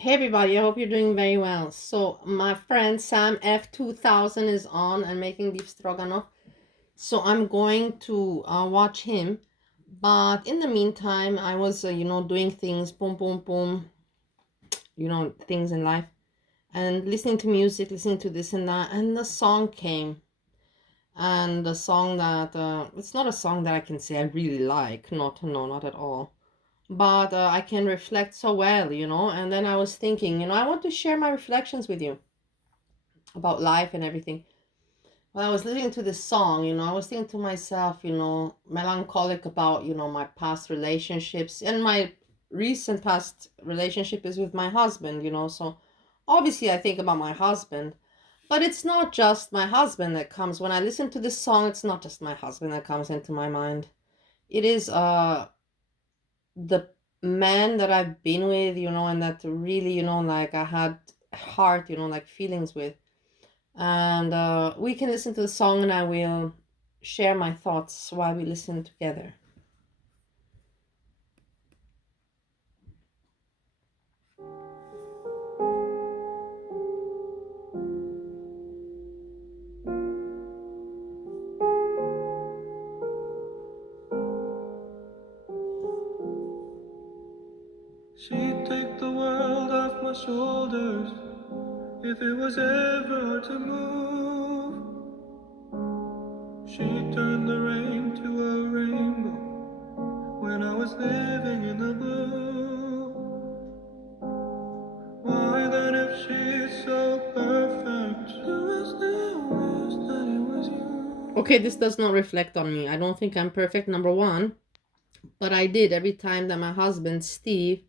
Hey everybody, I hope you're doing very well. So my friend Sam F 2000 is on and making beef stroganoff. So I'm going to watch him. But in the meantime, I was, doing things, boom, boom, boom, things in life, and listening to music, listening to this and that, and the song came. And the song that, it's not a song that I can say I really like, no, not at all. But I can reflect so well. And then I was thinking, I want to share my reflections with you about life and everything. When I was listening to this song, I was thinking to myself, melancholic about, my past relationships, and my recent past relationship is with my husband. So obviously I think about my husband, but it's not just my husband that comes. When I listen to this song, it's not just my husband that comes into my mind. It is the man that I've been with, and that really, like I had heart, like feelings with. And we can listen to the song and I will share my thoughts while we listen together. She'd take the world off my shoulders if it was ever hard to move. She'd turn the rain to a rainbow when I was living in the blue. Why then, if she's so perfect, do I still wish that it was you? Okay, this does not reflect on me. I don't think I'm perfect, number one, but I did every time that my husband, Steve,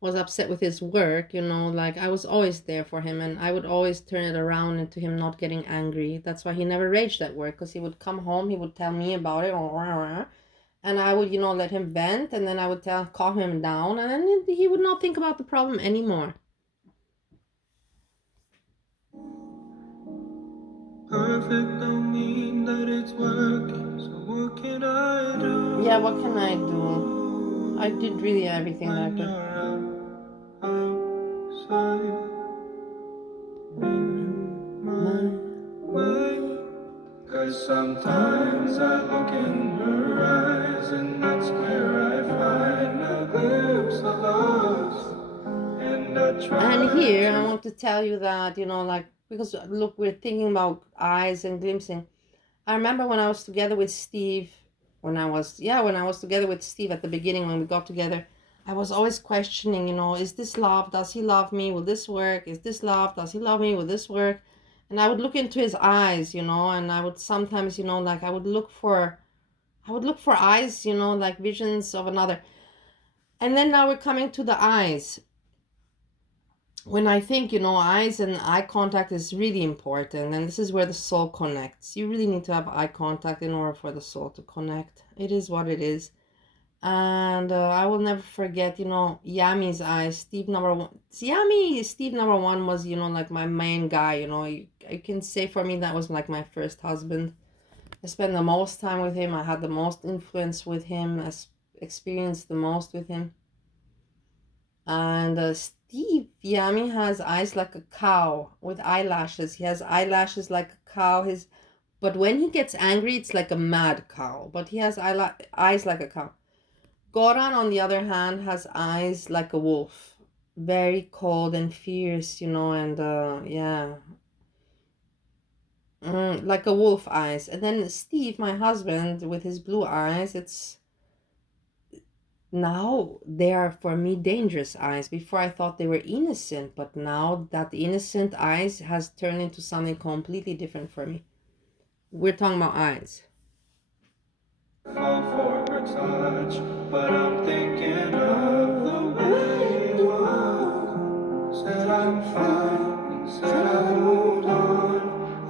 was upset with his work, like I was always there for him and I would always turn it around into him not getting angry. That's why he never raged at work, because he would come home, he would tell me about it, and I would, let him vent, and then I would calm him down, and then he would not think about the problem anymore. Perfect don't mean that it's working, so what can I do? Yeah, what can I do? I did really everything that I When could. you're outside in my My mind. 'Cause sometimes I look in her eyes, and that's where I find a glimpse of us. And I And try here I to. want to tell you that, like, because look, we're thinking about eyes and glimpsing. I remember when I was together with Steve, when I was together with Steve at the beginning when we got together, I was always questioning, is this love? Does he love me? Will this work? Is this love? Does he love me? Will this work? And I would look into his eyes, and I would sometimes, like I would look for eyes, like visions of another. And then now we're coming to the eyes. When I think, eyes and eye contact is really important, and this is where the soul connects. You really need to have eye contact in order for the soul to connect. It is what it is. And I will never forget, Yammie's eyes. Steve number one. Steve number one was, like my main guy. I can say for me that was like my first husband. I spent the most time with him. I had the most influence with him. Experienced the most with him. And Steve Yammie has eyes like a cow with eyelashes. He has eyelashes like a cow. But when he gets angry, it's like a mad cow. But he has eyes like a cow. Goran, on the other hand, has eyes like a wolf, very cold and fierce, and yeah, like a wolf eyes. And then Steve, my husband, with his blue eyes, it's now they are for me dangerous eyes. Before I thought they were innocent, but now that innocent eyes has turned into something completely different for me. We're talking about eyes. Fall for her touch, but I'm thinking of the way you walk. Said I'm fine, said I moved on.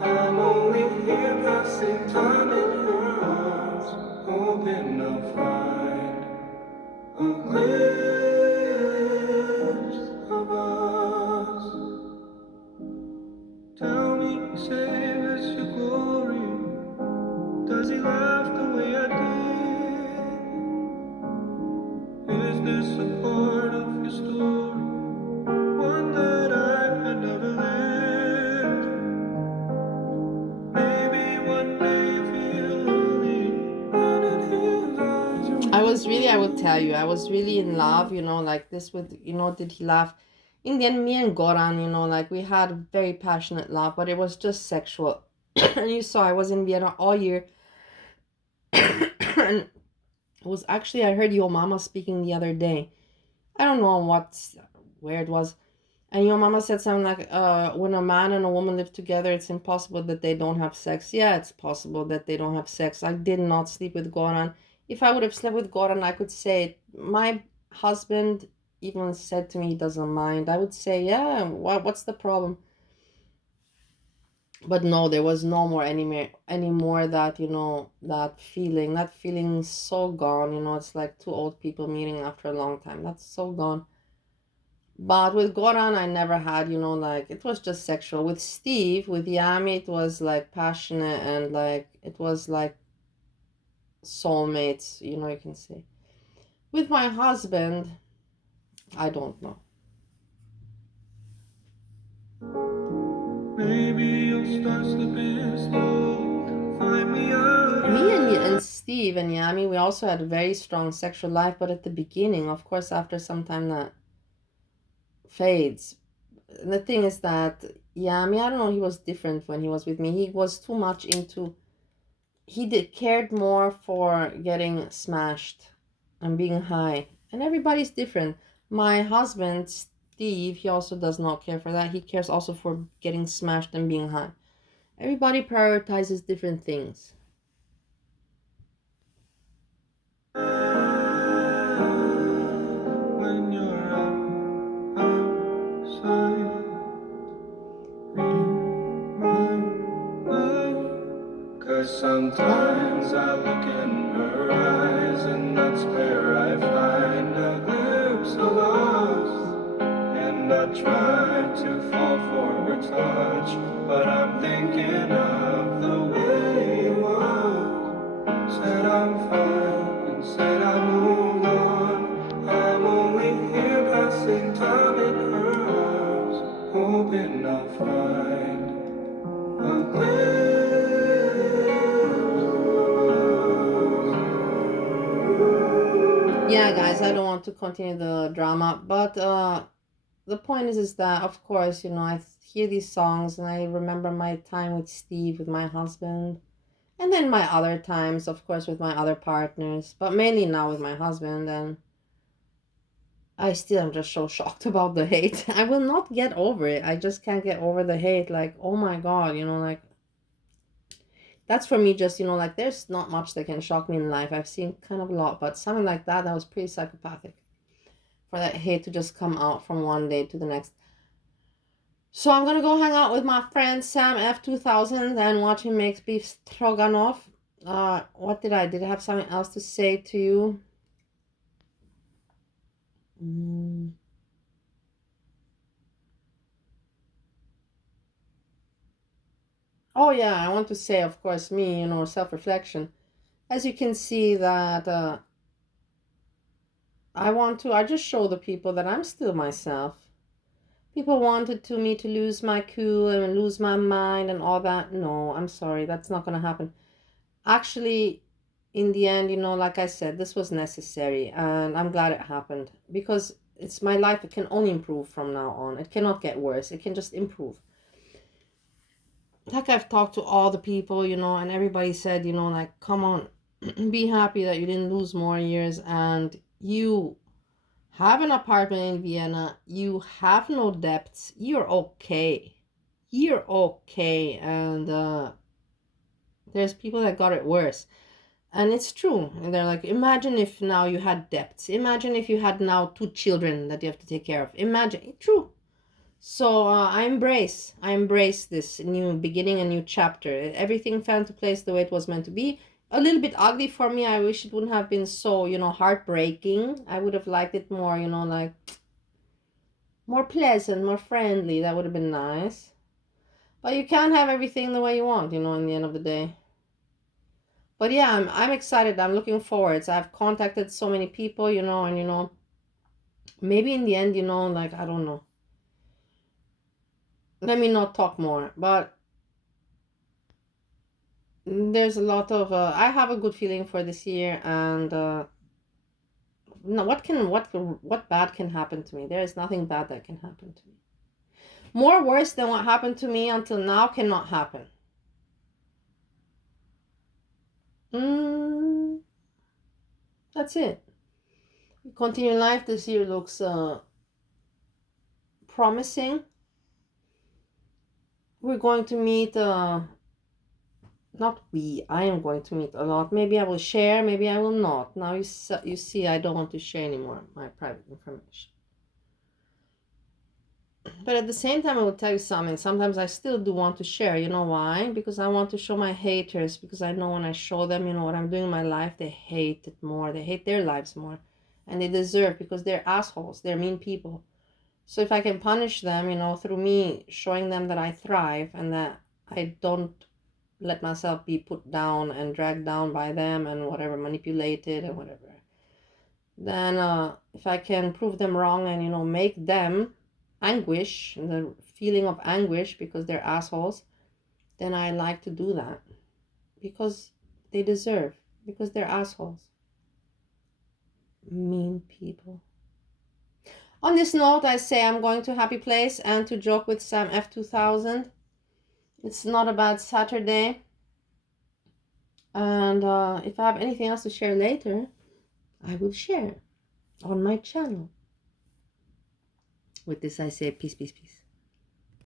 I'm only here passing time in her arms, hoping I'll find a glimpse of us. Tell me, save this your glory. Does he laugh the way I did? Is this a I would tell you, I was really in love, like this with, did he laugh? In the end, me and Goran, like we had a very passionate love, but it was just sexual. And you saw I was in Vienna all year. And it was actually, I heard your mama speaking the other day. I don't know where it was. And your mama said something like, when a man and a woman live together, it's impossible that they don't have sex. Yeah, it's possible that they don't have sex. I did not sleep with Goran. If I would have slept with Goran, I could say it. My husband even said to me he doesn't mind. I would say, yeah, what's the problem? But no, there was no more anymore that, that feeling so gone. It's like two old people meeting after a long time. That's so gone. But with Goran, I never had, like, it was just sexual. With Steve, with Yammie, it was like passionate and like, it was like soulmates, you can say. With my husband, I don't know. Maybe you'll start slipping slowly. Find me out. Me and Steve and Yammie, we also had a very strong sexual life, but at the beginning, of course, after some time that fades. The thing is that Yammie, I don't know, he was different when he was with me. He was too much into he did cared more for getting smashed and being high. And everybody's different. My husband, Steve, he also does not care for that. He cares also for getting smashed and being high. Everybody prioritizes different things. When you're outside, read my mind. 'Cause sometimes I look in her eyes, and that's where I find a glimpse of us. And I try to fall for her touch, but I'm thinking of the way you are. Said I'm fine and said I moved on. I'm only here passing time in her arms, hoping I'll find a Yeah, guys, I don't want to continue the drama, but the point is that, of course, I hear these songs and I remember my time with Steve, with my husband. And then my other times, of course, with my other partners, but mainly now with my husband. And I still am just so shocked about the hate. I will not get over it. I just can't get over the hate. Like, oh my God, like, that's for me just, like, there's not much that can shock me in life. I've seen kind of a lot, but something like that was pretty psychopathic for that hate to just come out from one day to the next. So I'm gonna go hang out with my friend Sam F2000 and watch him make beef stroganoff. What did I have something else to say to you? Oh yeah, I want to say, of course, me, self-reflection. As you can see that I just show the people that I'm still myself. People wanted me to lose my cool and lose my mind and all that. No, I'm sorry, that's not gonna happen. Actually, in the end, like I said, this was necessary and I'm glad it happened because it's my life. It can only improve from now on. It cannot get worse. It can just improve. Like I've talked to all the people, and everybody said, like, come on, be happy that you didn't lose more years and you have an apartment in Vienna. You have no debts. You're okay. You're okay. And there's people that got it worse. And it's true. And they're like, imagine if now you had debts. Imagine if you had now 2 children that you have to take care of. Imagine. True. So I embrace this new beginning, a new chapter. Everything fell into place the way it was meant to be. A little bit ugly for me. I wish it wouldn't have been so, heartbreaking. I would have liked it more, like more pleasant, more friendly. That would have been nice. But you can't have everything the way you want, in the end of the day. But yeah, I'm excited. I'm looking forward. So I've contacted so many people, and maybe in the end, like, I don't know. Let me not talk more, but there's a lot of I have a good feeling for this year, and No, what bad can happen to me? There is nothing bad that can happen to me. More worse than what happened to me until now cannot happen. That's it. Continue life. This year looks promising. We're going to meet, not we, I am going to meet a lot. Maybe I will share, maybe I will not. Now you see, I don't want to share anymore my private information. But at the same time, I will tell you something. Sometimes I still do want to share. You know why? Because I want to show my haters. Because I know when I show them, what I'm doing in my life, they hate it more. They hate their lives more. And they deserve, because they're assholes. They're mean people. So if I can punish them, through me showing them that I thrive and that I don't let myself be put down and dragged down by them and whatever, manipulated and whatever, then if I can prove them wrong and make them anguish, the feeling of anguish because they're assholes, then I like to do that because they deserve, because they're assholes. Mean people. On this note, I say I'm going to Happy Place and to joke with Sam F2000. It's not a bad Saturday. And if I have anything else to share later, I will share on my channel. With this, I say peace, peace, peace.